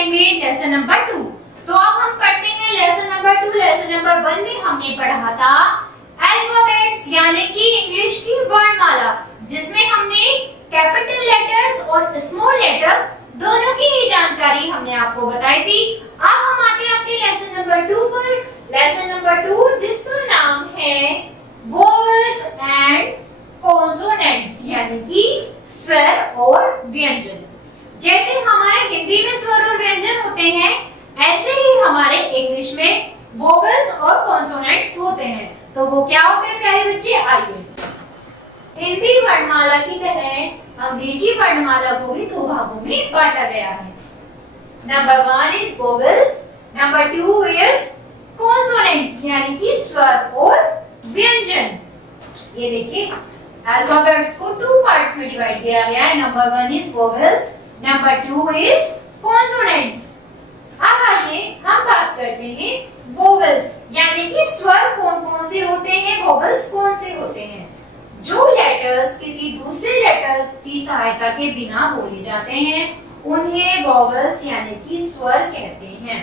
Language lesson number 2। तो अब हम पढ़ते हैं लेसन नंबर 2। लेसन नंबर 1 में हमने पढ़ा था अल्फाबेट्स यानी कि इंग्लिश की वर्णमाला, जिसमें हमने कैपिटल लेटर्स और स्मॉल लेटर्स दोनों की ही जानकारी हमने आपको बताई थी। अब हम आते हैं अपने लेसन नंबर 2 पर। लेसन नंबर 2 जिसका नाम है वोवेल्स एंड कॉन्सोनेंट्स यानी कि स्वर और व्यंजन। जैसे हमारे हिंदी में स्वर और व्यंजन होते हैं, ऐसे ही हमारे इंग्लिश में वोवेल्स और कॉन्सोनेंट्स होते हैं। तो वो क्या होते हैं प्यारे बच्चे? आइए, हिंदी वर्णमाला की तरह अंग्रेजी वर्णमाला को भी दो भागों में बांटा गया है। Number 1 is vowels, number 2 is consonants यानी कि स्वर और व्यंजन। ये देखिए, अल्फाबेट्स को 2 पार्ट्स में डिवाइड किया गया है। Number 1 is vowels, number 2 is consonants. अब आइए हम बात करते हैं वोवेल्स यानी कि स्वर कौन कौन से होते हैं, वोवेल्स कौन से होते हैं। जो लेटर्स किसी दूसरे लेटर की सहायता के बिना बोले जाते हैं उन्हें वोवेल्स यानी कि स्वर कहते हैं।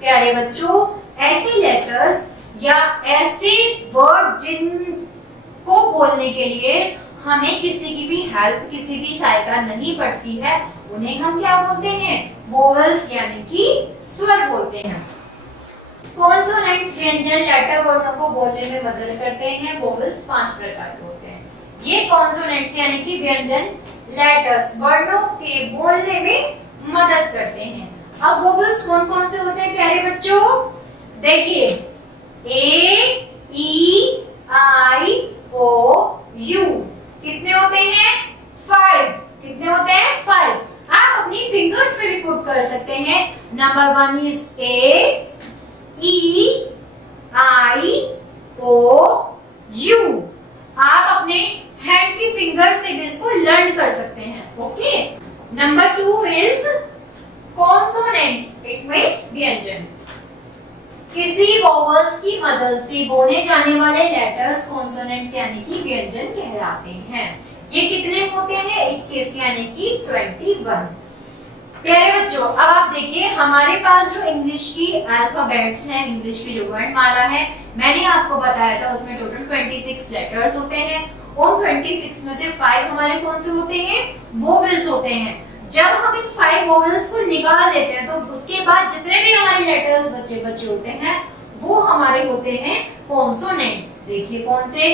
प्यारे बच्चों, ऐसे लेटर्स या ऐसे वर्ड जिनको बोलने के लिए हमें किसी की भी हेल्प, किसी की सहायता नहीं पड़ती है, उन्हें हम क्या बोलते हैं? वोवेल्स यानी कि स्वर बोलते हैं। कॉन्सोनेंट्स व्यंजन लेटर वर्णों को बोलने में मदद करते हैं। वोवेल्स 5 प्रकार के होते हैं। ये कॉन्सोनेंट्स यानी कि व्यंजन लेटर्स वर्णों के बोलने में मदद करते हैं। अब वोवेल्स कौन कौन से होते हैं प्यारे बच्चों? देखिए, ए, ई, आई, ओ, यू। कितने होते हैं? 5। कितने होते हैं? 5। आप अपनी फिंगर्स पे भी पुट कर सकते हैं। Number 1 is A, E, I, O, U. आप अपने हैंड की फिंगर से भी इसको लर्न कर सकते हैं। Okay. Number 2 is consonants, it means व्यंजन। किसी वोवेल्स की मदद से बोले जाने वाले लेटर्स कॉन्सोनेंट्स यानी कि व्यंजन कहलाते हैं। ये कितने होते हैं? 21 यानी कि 21। प्यारे बच्चों, अब आप देखिए, हमारे पास जो इंग्लिश की अल्फाबेट्स हैं, इंग्लिश की जो वर्णमाला है, मैंने आपको बताया था उसमें टोटल 26 लेटर्स होते हैं। उन 26 में से 5 हमारे कौन से होते हैं? वोवेल्स होते हैं। जब हम इन 5 वोवेल्स को निकाल देते हैं तो उसके बाद जितने भी हमारे लेटर्स बचे होते हैं वो हमारे होते हैं कॉन्सोनेंट्स। देखिए कौन से?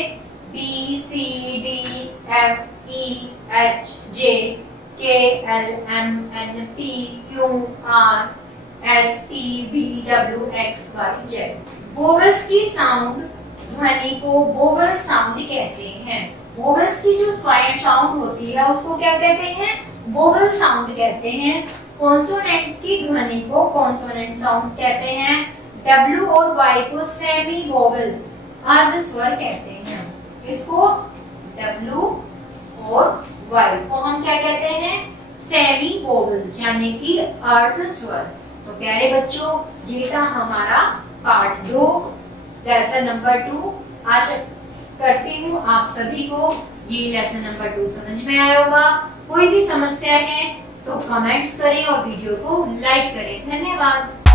B, C, D, F, E, H, J, K, L, M, N, P, Q, R, S, T, V, W, X, Y, Z. Vowels की साउंड ध्वनि को वोवेल साउंड कहते हैं। वोवेल्स की जो साउंड होती है उसको क्या कहते हैं? वोवेल साउंड कहते हैं। कॉन्सोनेंट्स की ध्वनि को कॉन्सोनेंट साउंड्स कहते हैं। डब्ल्यू और वाई को सेमी वोवेल अर्ध स्वर कहते हैं। इसको डब्ल्यू और वाई को हम क्या कहते हैं? सेमी वोवेल यानी कि अर्ध स्वर। तो प्यारे बच्चों, ये था हमारा पार्ट 2 लेसन नंबर 2। आशा करती हूँ आप सभी को ये लेसन नंबर 2 समझ में आया होगा। कोई भी समस्या है तो कमेंट्स करें और वीडियो को लाइक करें। धन्यवाद।